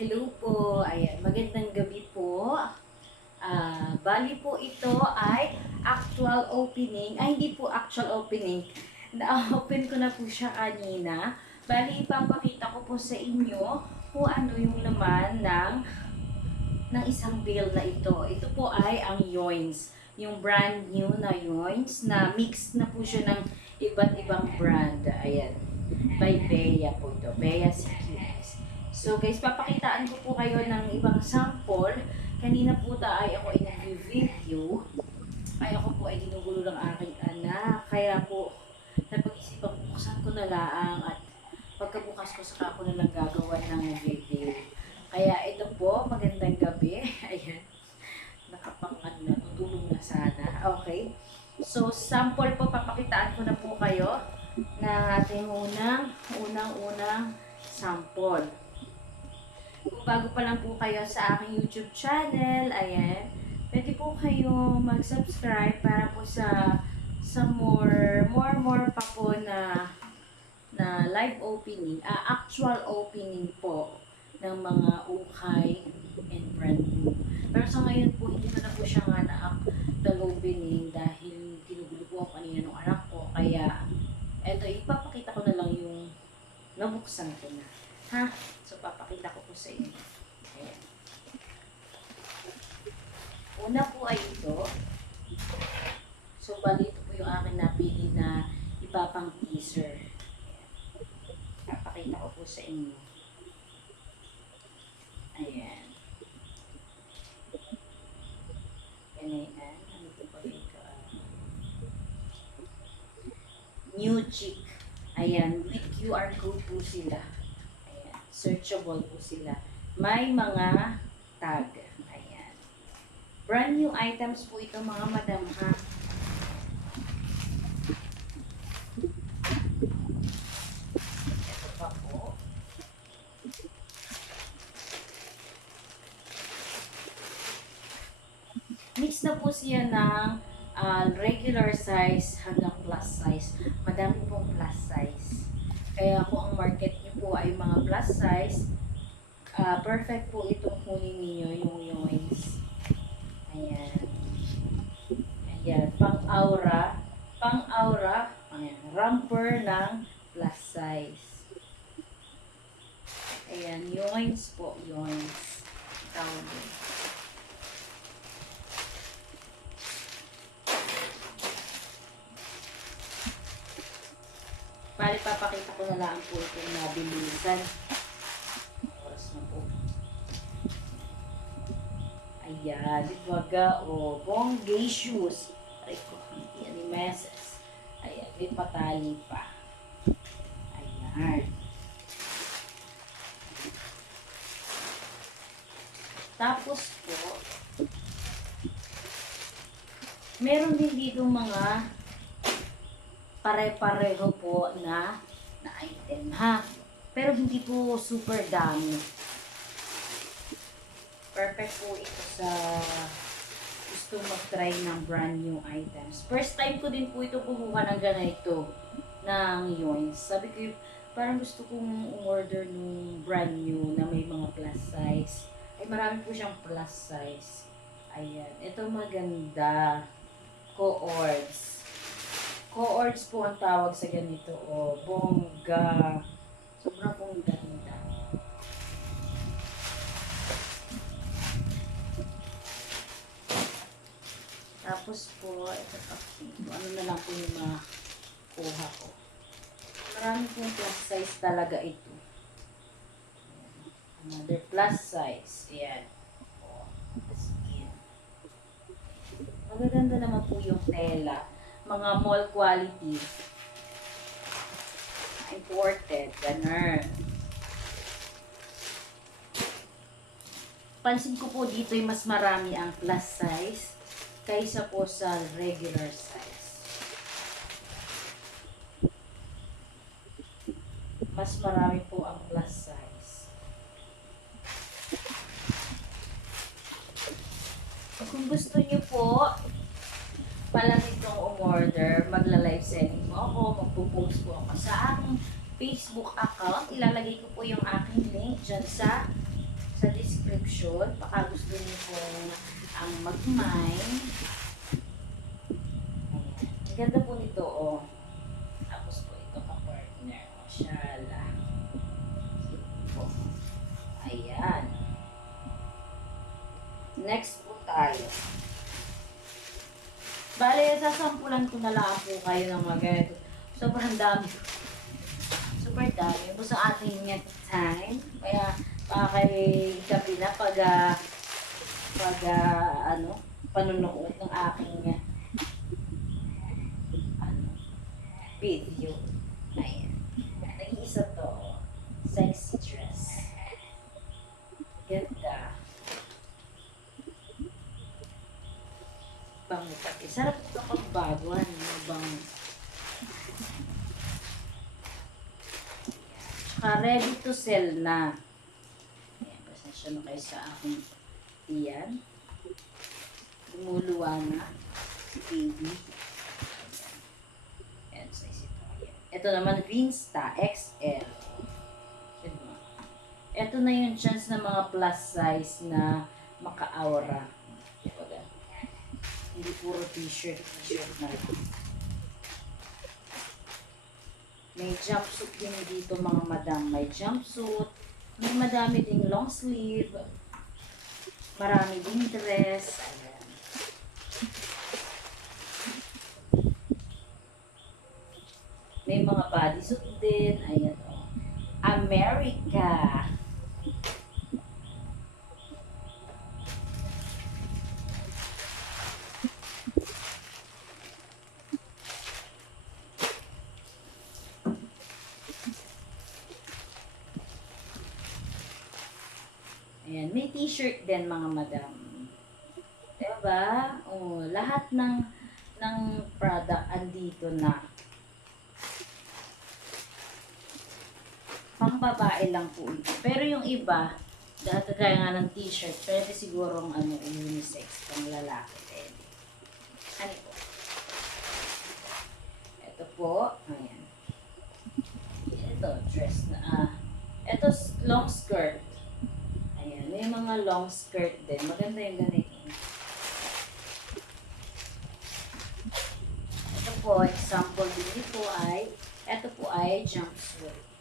Hello po. Ayan, magandang gabi po. Bali po ito ay actual opening. Ay, hindi po actual opening. Na-open ko na po siya kanina. Bali, ipapakita ko po sa inyo kung ano yung laman ng isang bale na ito. Ito po ay ang Yoins. Yung brand new na Yoins na mixed na po siya ng iba't ibang brand. Ayan. By Bea po ito. Bea CQS. So guys, papakitaan ko po kayo ng ibang sample. Kanina po ay ako ay nag-review. Ay ako po ay ginugulo ng aking anak. Kaya po, napag-isipan ko buksan ko na lang at pagkabukas ko saka ako na lang gagawa ng review. Kaya ito po, magandang gabi. Ayan, nakapangad na, tutulong na sana. Okay. So, sample po, papakitaan ko na po kayo na ating unang sample. Kung bago pa lang po kayo sa aking YouTube channel, ayan, pwede po kayo mag-subscribe para po sa more pa po na live opening, actual opening po ng mga ukay and brand new. Pero sa ngayon po, hindi ko na po siya nga na-actual opening dahil ginugulo po ako kanina ng anak ko. Kaya, eto, ipapakita ko na lang yung nabuksan ko na. Ha? So, papakita ko po sa inyo. Ayan. Una po ay ito. So, bali ito po yung akin napili na ipapang teaser. Ayan. Papakita ko po sa inyo. Ayan. Ganyan. Ano po ba ito? New Chick. Ayan. With QR code po sila. Searchable po sila. May mga tag. Ayan. Brand new items po ito mga madam ha. Ito pa po. Mix na po siya ng regular size hanggang plus size. Madami pong plus size. Kaya kung ang market niyo po ay mga plus size, perfect po itong kunin niyo yung Yoins. Ayan. Ayan. Pang-aura. Ayan. Romper ng plus size. Ayan. Yoins po. Yoins. Tawag din. Bali, papakita ko na lang po itong nabilisan. Oras na po. Ayan, dibaga o bongacious. Aray ko, yan ni meses. Ayan, may patali pa. Ayan. Tapos po, meron din dito mga pare-pareho po na item ha. Pero hindi po super dami. Perfect po ito sa gusto mag-try ng brand new items. First time ko din po ito kumuha ng ganito ng Yoins. Sabi ko, parang gusto kong order ng brand new na may mga plus size. Ay marami po siyang plus size. Ayan. Ito maganda. Co-ords. Co-ords po ang tawag sa ganito. O, bongga. Sobrang pong ganda. Tapos po, ito pa po. Ano na lang po yung makuha ko. Marami pong plus size talaga ito. Another plus size. Ayan. O, skin. Magaganda naman po yung tela. Mga mall quality. Imported. Ganun. Pansin ko po dito ay mas marami ang plus size kaysa po sa regular size. Mas marami po ang plus size. Kung gusto niyo po pala nitong umorder, magla-live selling po ako, magpo-post po ako sa aking Facebook account. Ilalagay ko po yung aking link dyan sa sa description. Baka gusto niyo pong ang mag-mine. Ayan. Ang ganda po nito, oh. Tapos po ito ka-partner. Shala. Po. Ayan. Next po tayo. Bale, sasampulan ko na lang po kayo ng mga ganito. Sobrang dami. Super dami. Gusto ating time. Kaya, kay gabi na ano, panunood ng aking video. Ayan. Nag-iisa to. Sexy dress. Ganda. Bango pati. Sarap ito pagbago. Bango. Tsaka ready to sell na. Ayan. Pasensya na kayo sa aking tiyan. Lumuluwa na. Si baby. Ayan. Size ito. Ayan. Ito naman Vinsta XL. Diba? Ito na yung chance na mga plus size na maka-aura. Diba? Hindi puro t-shirt na lang. May jumpsuit din dito mga madam. May jumpsuit. May madami ding long sleeve. Marami ding dress. Ayan. May mga bodysuit din. Ayan o. America. Ayan, may t-shirt din mga madam. Diba? Oh, lahat ng product andito na. Pang babae lang po ito. Pero yung iba, dahil kagaya nga ng t-shirt, pwede sigurong unisex, pang lalaki. Pwede. Ano po? Ito po, ayan. Ito, dress na, ito, long skirt. Ayan, may mga long skirt din. Maganda yung ganito. Ito po, example din po ay, ito po ay jumpsuit.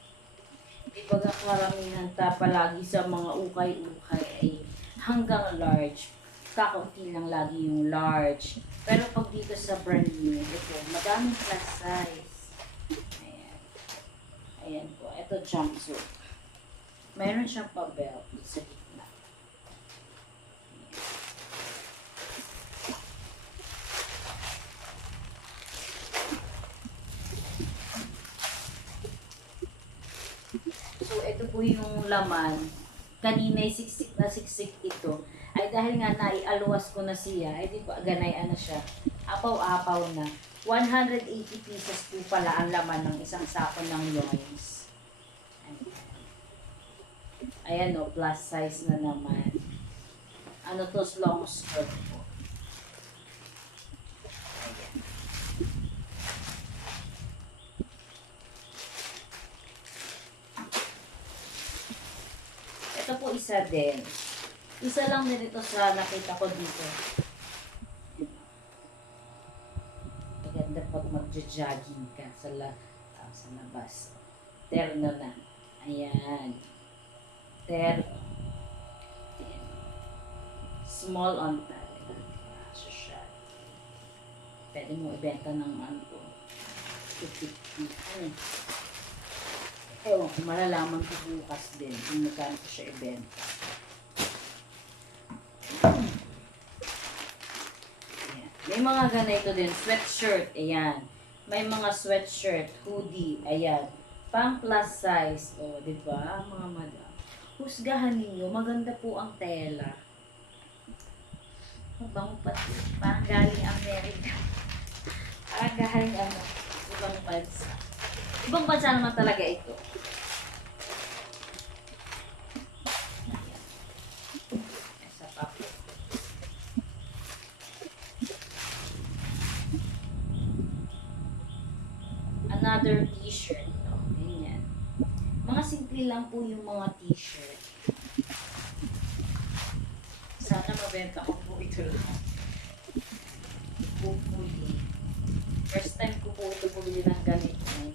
Ibaga karamihan palagi sa mga ukay-ukay ay hanggang large. Kakaunti lang lagi yung large. Pero pag dito sa brand new, ito, madaming plus size. Ayan. Ayan po, ito jumpsuit. Mayroon siyang pa-belt sa gitna. So, ito po yung laman. Kanina siksik na siksik ito. Ay dahil nga naialuwas ko na siya, ay di ba ganayan na siya. Apaw-apaw na. 180 pieces po pala ang laman ng isang sako ng yoins. Ayan o, plus size na naman. Ano to, long skirt po. Ayan. Ito po isa din. Isa lang din ito sa nakita ko dito. Maganda pag magja-jogging ka sa labas. Terno na. Ayan. Small on talaga. Social. Pwede mo ibenta ng ano to. 50. Ewan ko, malalaman ko bukas din kung magkano ko siya ibenta. Ayan. May mga ganito din. Sweatshirt. Ayan. May mga sweatshirt. Hoodie. Ayan. Pang plus size. O, diba? Mga madam. Husgahan ninyo, maganda po ang tela. Mabango pati. Parang galing Amerika. Parang galing ibang bansa. Ibang bansa naman talaga ito. Isa pa po. Another t-shirt. Mga simple lang po yung mga t-shirt. Sana mabenta ko po ito lahat. Hopefully. First time ko po ito bumili ng ganito.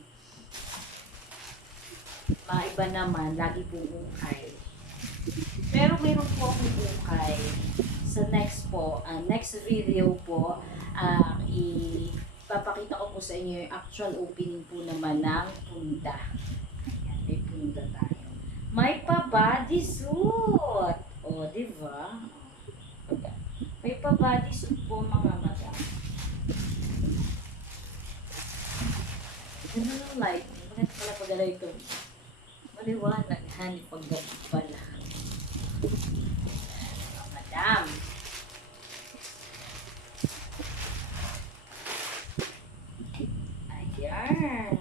Maiba naman, lagi pong ukay. Pero mayroon po akong ukay. Sa next video po, ipapakita ko po sa inyo yung actual opening po naman ng punda. Ayan, may punda tayo. May pa-bodysuit. O, diba? May pa-bodysuit po mga madam. Ano ng light? Bakit pala pagala ito? Maliwanag, honey, paggabi pala. Madam. Ayan.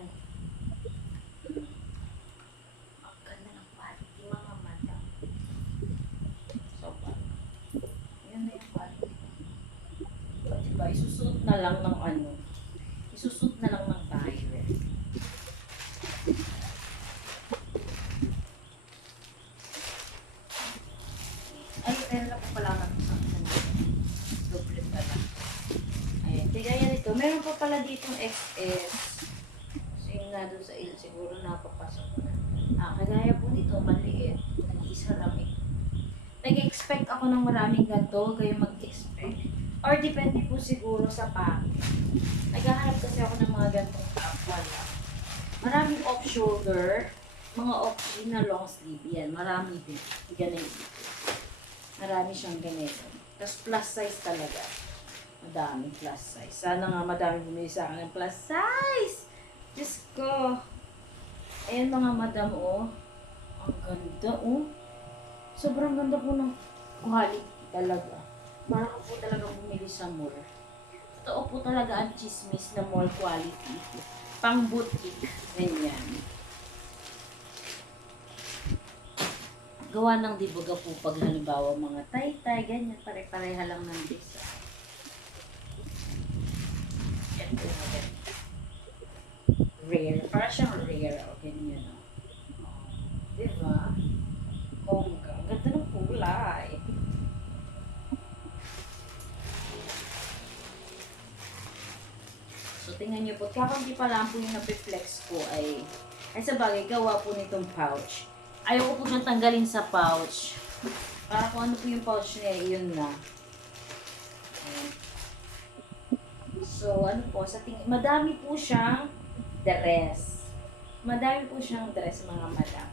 Ang ganda ng quality, mga madam. So, ayan na yung quality. Diba, isusuot na lang ng ano. Isusuot na lang ng tayo. Ay, pero na po pala natin sa doble pala. Ayan, tigaya nito. Meron pa pala ditong XS. So, yung na doon sa il, siguro napapasok na. Kagaya po dito, maliit. Nag-iisa lang ito. Nag-expect ako ng maraming ganito, kayo mag-expect. Or depende po siguro sa package. Naghahanap kasi ako ng mga ganitong top wala. Maraming off-shoulder, mga off-jean na long sleeve. Yan, marami din. Ganito. Marami siyang ganito. Tapos plus size talaga. Madaming plus size. Sana nga madami bumili sa akin ng plus size. Diyos ko. Ayan mga madam, oh. Ang ganda, oh. Sobrang ganda po ng quality talaga. Parang po talaga bumili sa mall. Totoo po talaga ang chismis na mall quality. Pang boutique. Ganyan. Gawa ng dibaga po pag halimbawa mga tay-tay, ganyan, pare-pareha lang ng design. Yan po na ganyan. Rare. Para siyang rare. O, ganyan o. Diba? Bongga. Ang ganda ng kulay. So, tingnan niyo po. Kakunti pa lang po yung napiflex ko ay sa bagay, gawa po nitong pouch. Ayaw ko po siyang tanggalin sa pouch. Para kung ano po yung pouch niya, yun na. Ayan. So, ano po, sa tingin, madami po siyang dress. Madami po siyang dress, mga madam.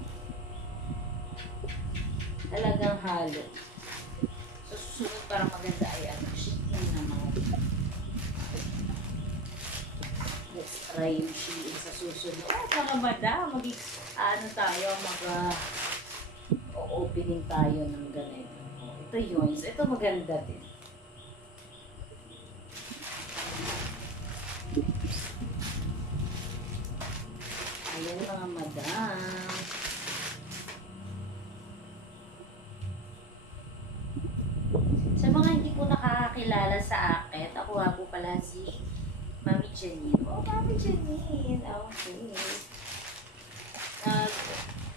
Talagang halo. So, susunod para maganda ay ano, shein naman. Let's try yung shein sa susunod. Oh, mga madam, ano tayo, opening tayo ng ganito. Ito yun. So, ito maganda din. Ayan mga madam. Sa mga hindi po nakakakilala sa akin, ako nga po pala si Mami Janine. Oh, Mami Janine. Okay.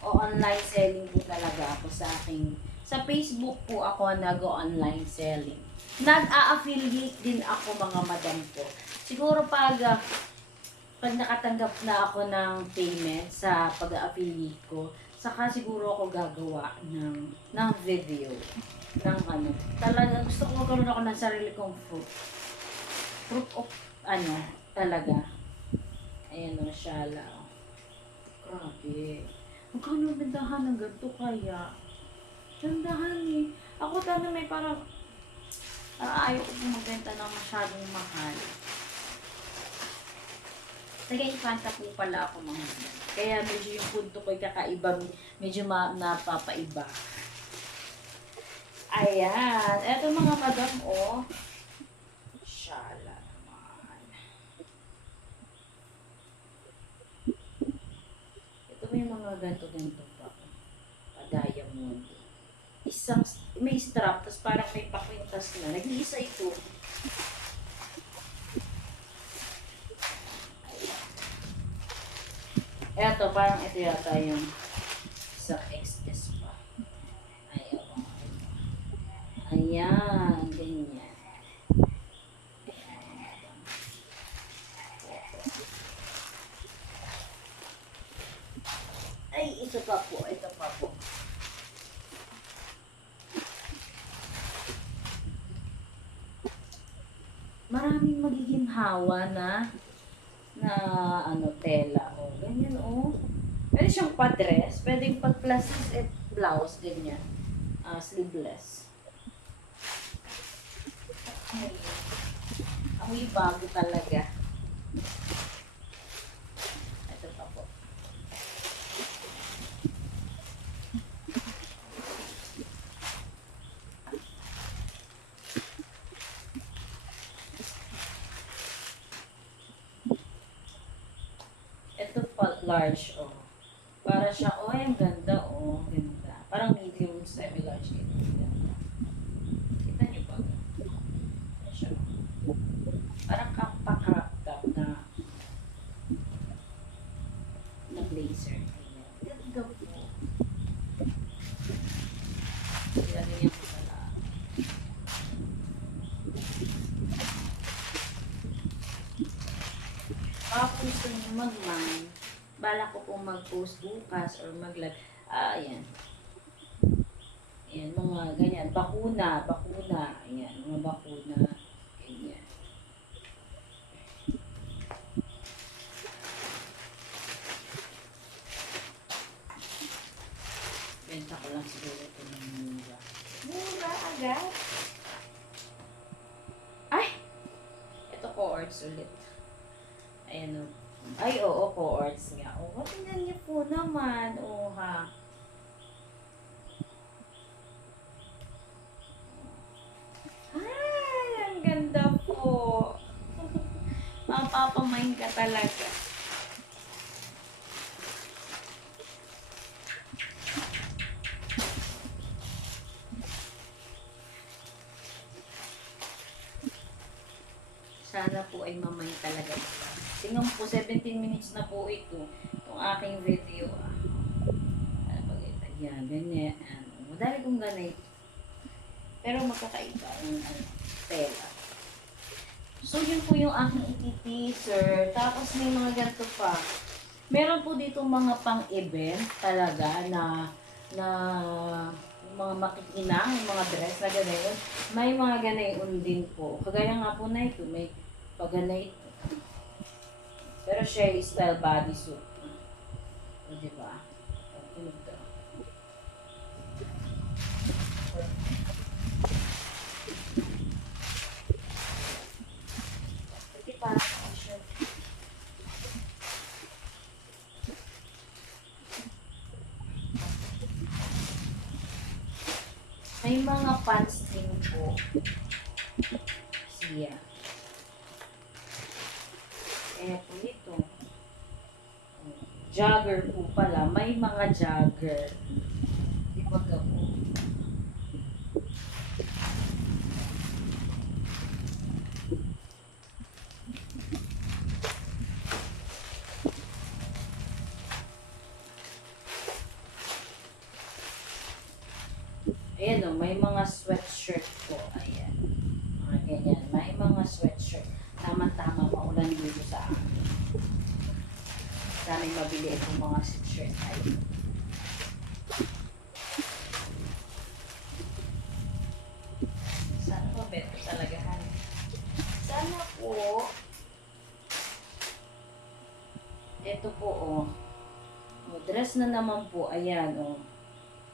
Online selling po talaga ako sa aking, sa Facebook po ako nag-online selling. Nag-a-affiliate din ako, mga madam po. Siguro pag nakatanggap na ako ng payment sa pag-affiliate ko, saka siguro ako gagawa ng video. Ng ano. Talaga, gusto ko magkaroon ako ng sarili kong proof of, talaga. Ayan o, shala. Grabe. Magkano bendahan ng ganito kaya? Bendahan eh. Ako talaga may parang ayaw ko magbenta ng masyadong mahal. Nag-infanta po pala ako, mga yan. Kaya medyo yung punto ko'y kakaiba, medyo napapaiba. Ayan. Eto mga madam, oh. Shala naman. Ito may mga ganto-ganto pa. Pa-diamond. May strap, tapos parang may pakwintas na. Nag-iisa ito. Eto, parang ito yata yung isang XS pa. Ayaw. Ayan. ito pa po, ito pa po. Maraming magiging hawa na tela. O, ganyan o. Pwede siyang pa-dress. Pwedeng pag-plastic at blouse. Ganyan. Sleeveless. Ay, amoy bago talaga. Ito pa po. Ito pa, large o. Para siya, ang ganda o. Ganda. Parang medium semi-large. Ganda. Kita niyo ba? Ano siya? Parang kappa-crop top na blazer. Ganda po. Ilagay niya po pala. Kung gusto niyo mag-mine, bala ko pong mag-post bukas or mag-live. Ayan. Ayan, mga ganyan. Bakuna. Ayan, mga bakuna. Ganyan. Benta ko lang siguro ito ng mura. Mura agad. Ay! Ito cohorts ulit. Ayan o. Ay, oo, cohorts nga. O, tingnan niyo po naman. O, ha. Ay, ang ganda po. Mapapamain ka talaga. Sana po ay mamay talaga. Tingnan po, 17 minutes na po ito. Itong aking video. Ano ba ito? Yan, ganyan. Madami kong ganit. Pero magkakaiba ang tela. So, yun po yung aking iti-teaser. Tapos may mga ganito pa. Meron po dito mga pang-event talaga na mga makikinang, mga dress na gano'n. May mga ganayon din po. Kagaya nga po na ito, may paganay ito. Pero siya yung style bodysuit. O, diba? Ito. Diba? May mga pants din po. Siya. Kaya po ito. Jogger po pala. May mga jogger. Di ba ka po? Ayan o, may mga sweatshirt po. Ayan. Mga ganyan. May mga sweatshirt. Tama-tama maulan dito sa akin. Sana'y mabili itong mga sweatshirt. Ayan. Sana mabeto talaga. Sana po. Ito po o. Dress na naman po. Ayan o.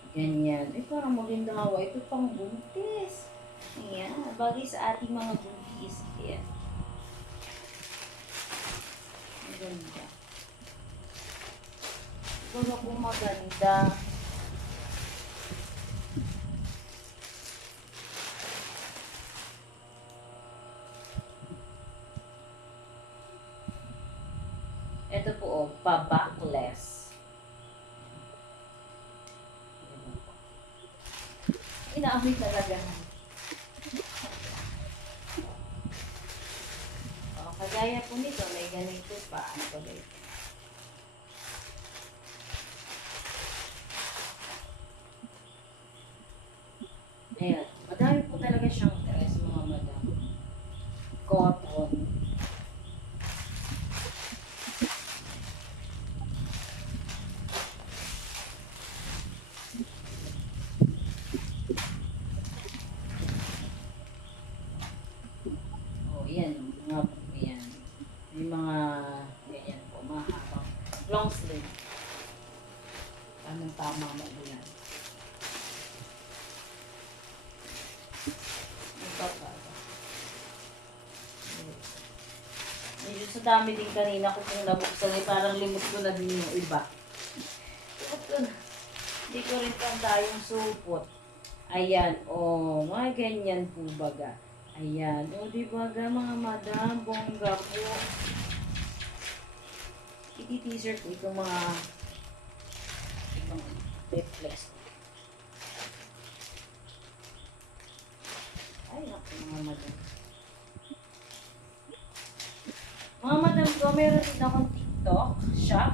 Ganyan. Ay, parang maganda hawa. Ito pang buntis. Ayan. Bagay sa ating mga buntis. Ayan. Maganda. Ito na po maganda. Ito po o. Pa-backless. Inaamoy talaga. O, kagaya po nito, may ganito pa. Ano pa ba ito? Ayan. Madami po talaga siyang dress, mga madam. Cotton. tama mo yan. Ito pa. Medyo sa dami din kanina ko kung nabuksan ay parang limot ko na din yung iba. Hindi ko rin tanda yung supot. Ayan, mga ganyan po baga. Ayan, di baga mga madam, bongga po. I-teaser ko itong mga reflex. Ay, naku mga madam. Mga madam ko, meron din akong TikTok shop.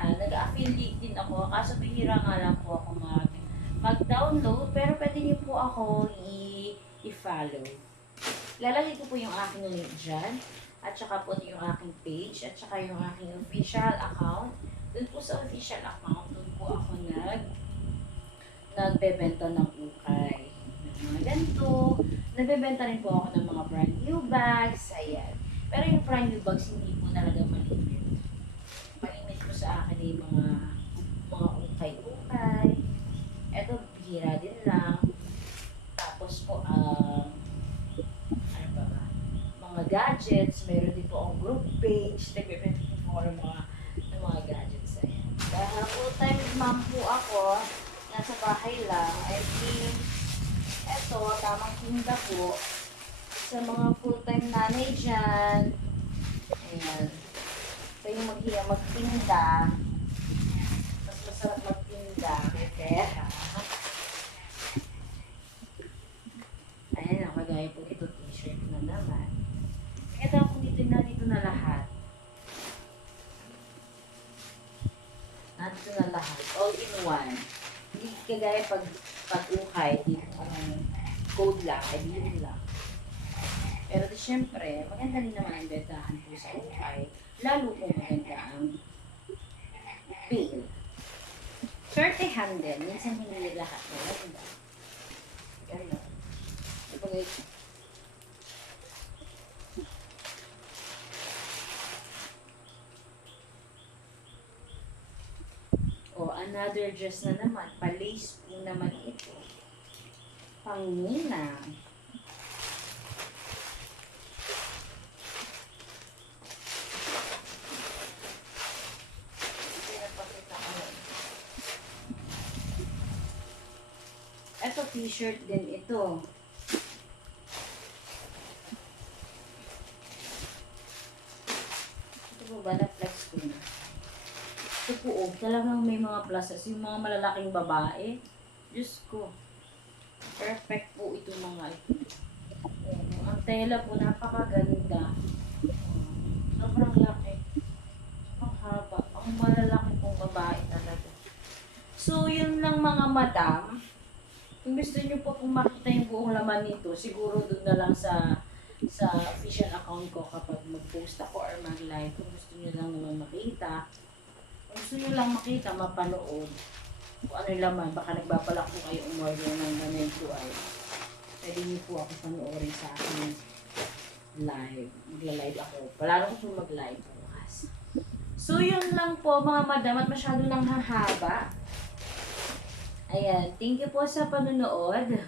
Nag-affiliate din ako. Kaso bihira nga lang po ako mag-download. Pero pwede niyo po ako i-follow. Lalagay ko po yung aking link dyan. At saka po yung aking page. At saka yung aking official account. Doon po sa official account, doon po ako nagbebenta ng ukay. Ng mga ganito. Nagbebenta rin po ako ng mga brand new bags. Ayan. Pero yung brand new bags, hindi po talaga malimit. Malimit po sa akin yung mga ukay-ukay. Eto, bihira din lang. Tapos po, ano ba ba? Mga gadgets. Meron din po akong group page. Nagbebenta po ako ng mga gadgets. Ayan. Dahil full-time mom po ako, nasa bahay lang. I think, eto, tamang tinda po. Sa mga full-time nanay dyan. Ayan. Kayo magtinda. Mas masarap magtinda. Kaya ayan, nakagaya po ito t-shirt na naman. Kaya po dito na lahat. Nandito na lahat. All in one. Hindi kagaya pag-ukay. Code lang. Ay, yun lang. Pero siyempre, maganda rin naman ang bentahan po sa ukay. Lalo po maganda ang bail. Swerte-han din. Minsan hindi lahat. Maganda. Gano'n. Ibagay. Another dress na naman. Palace po naman ito. Panginang. Ito t-shirt din ito. Ito po ba na-flex ko na? Ito po, talagang may mga pluses. Yung mga malalaking babae. Diyos ko. Perfect po ito mga ito. Ang tela po, napakaganda. Sobrang laki. Ang haba. Ang malalaki pong babae talaga. So, yun lang mga madam. Kung gusto nyo po kung makita yung buong laman nito, siguro doon na lang sa official account ko kapag mag-post ako or mag-live. Kung gusto nyo lang naman makita, kung gusto nyo lang makita, mapanood kung ano yung laman, baka nagbabalak po kayo umorder ng ganito ay pwede nyo po ako panoorin sa aking live. Magla-live ako. Palalo ko po mag-live bukas. So, yun lang po mga madam at masyado nang hahaba. Ayan, thank you po sa panonood.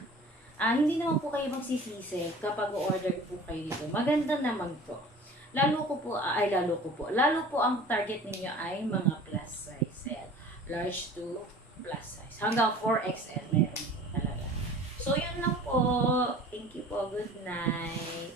Hindi naman po kayo magsisisi kapag order po kayo dito. Maganda naman po. Lalo po ang target ninyo ay mga plus size. Ayan, large to plus size. Hanggang 4XL meron po talaga. So, yun lang po. Thank you po. Good night.